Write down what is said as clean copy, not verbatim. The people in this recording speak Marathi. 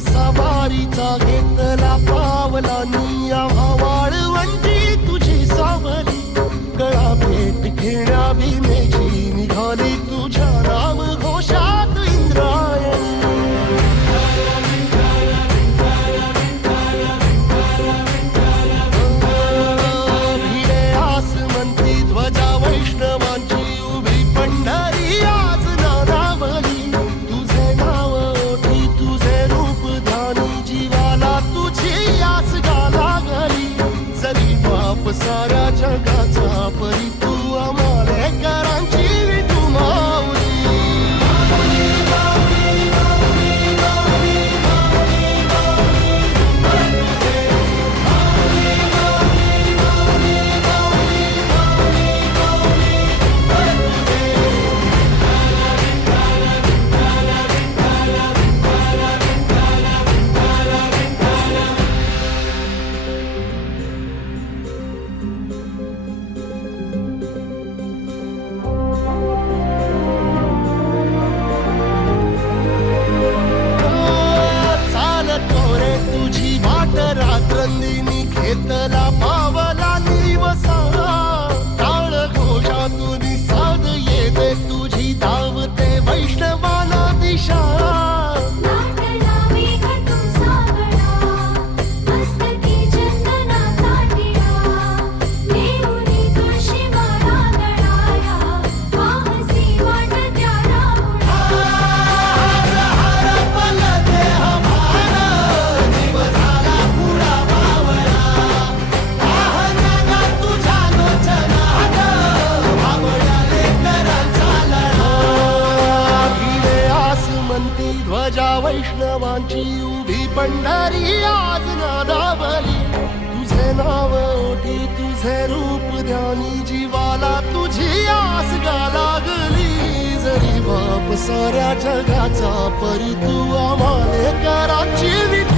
सवारीचा घेतला पावलांनी आम्हा वाळवंटी तुझी सावली गळा भेट घेण्या भीमेची निघाली तुझ्या नाम घोषात इंद्रायणी भिडे आसमंती ध्वजा वैष्णवांची उभी पंढरी आज नादावली तुझे नाव ओठी तुझे रूप ध्यानी जीवाला तुझी आस गाला गली जरी बाप साऱ्या जगाचा परी तू आमालेकरांची विठू माऊली तुझी वाट रात्रंदिनी घेतला पावला निवसा टाळ घोषातून साध येते तुझी धावते वैष्णवाला दिशा ध्वजा वैष्णवांची उभी पंढरी आज नादावली तुझे नाव ओठी तुझे रूप ध्यानी जीवाला तुझी आस गा लागली जरी बाप साऱ्या जगाचा परी तू आम्हालेकरांची विठू